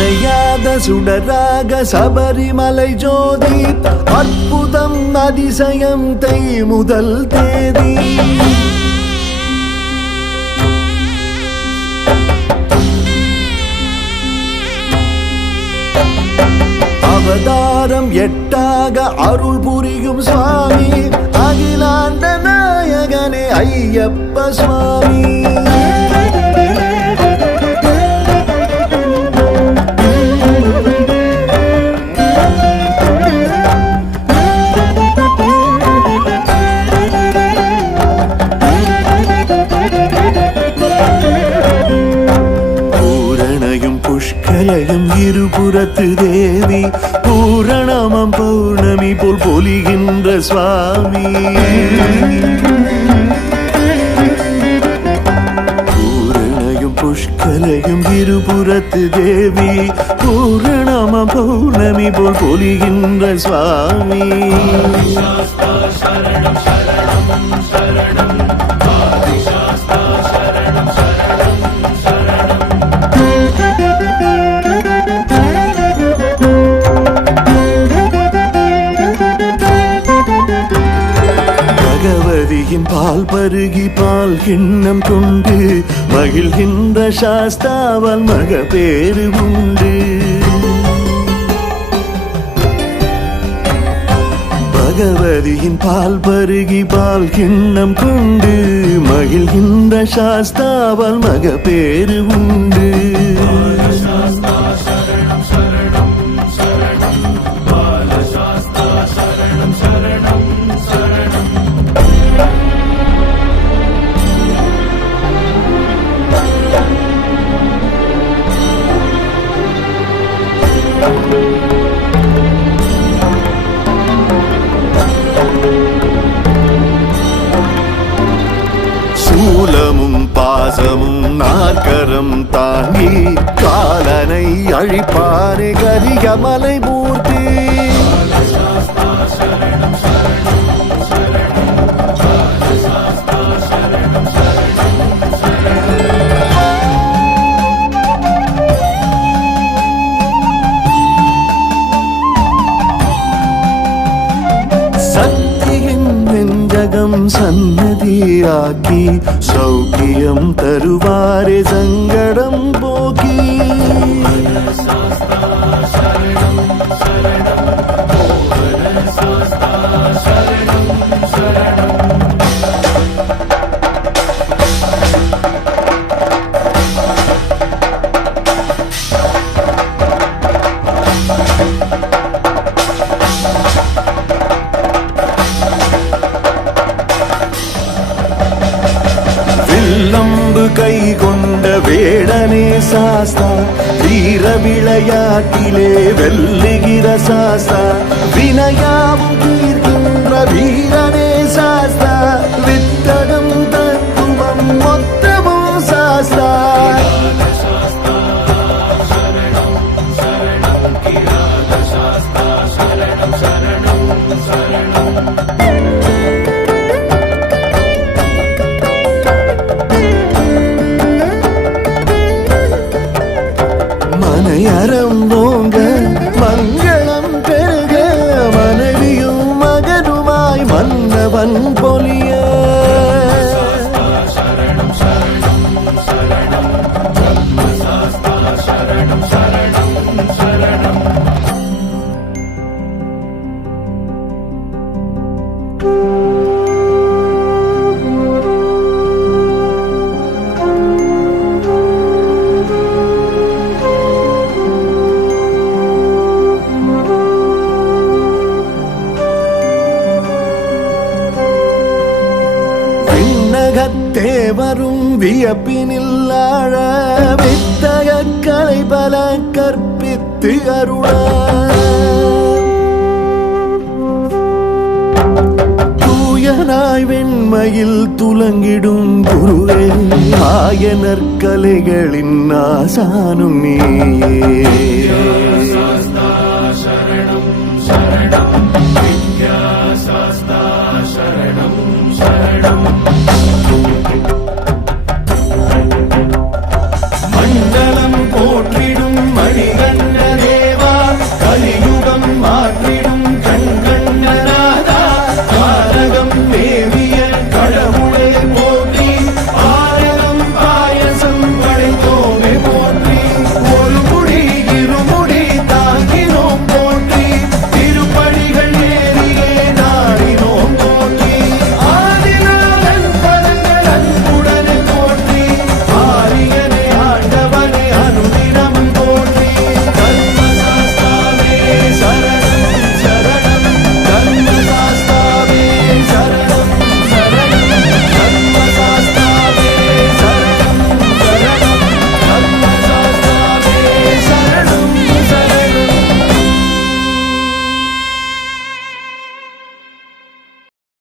அணையாத சுடராக சபரிமலை ஜோதி அற்புதம் அதிசயம் தை முதல் தேதி. அவதாரம் எட்டாக அருள் புரியும் சுவாமி அகிலாண்ட நாயகனே ஐயப்ப சுவாமி. இருபுறத்து தேவி பூரணமம் பௌர்ணமி போல் பொலிகின்ற சுவாமி. பூரணையும் புஷ்கலையும் இருபுறத்து தேவி பூரணம பௌர்ணமி போல் பொலிகின்ற சுவாமி. சரணம் சரணம் பால் பருகி பால் கிண்ணம் கொண்டு மகிழ்கின்ற சாஸ்தாவால் மக பேரு உண்டு. பகவதியின் பால் பருகி பால் கிண்ணம் கொண்டு மகிழ்கின்ற சாஸ்தாவால் மக பேரு உண்டு. தாங்கி காலனை அழிப்பானே கரிகமலை மூர்த்தி. സന്നദ്ധിയാക്കി സൗഖ്യം തരുവാരെ സങ്കടം പോക്കി சாஸ்தா வீர விளையாட்டிலே வெல்லுகிற சாஸ்தா வினையாவும் தீர்க்கின்ற வீரனே சாஸ்தா வித்தகம் தத்துவம் மொத்தமும் சாஸ்தா சரணம் சரணம் சரணம் சரணம் மங்களம் விண்ணகத்தே வரும் வியப்பினில் ஆழ வித்தக கலை பல கற்பித்து அருள தூயனாய் வெண்மையில் துலங்கிடும் குருவே ஆயனர் கலைகளின் ஆசானும் நீயே शरणं शरणं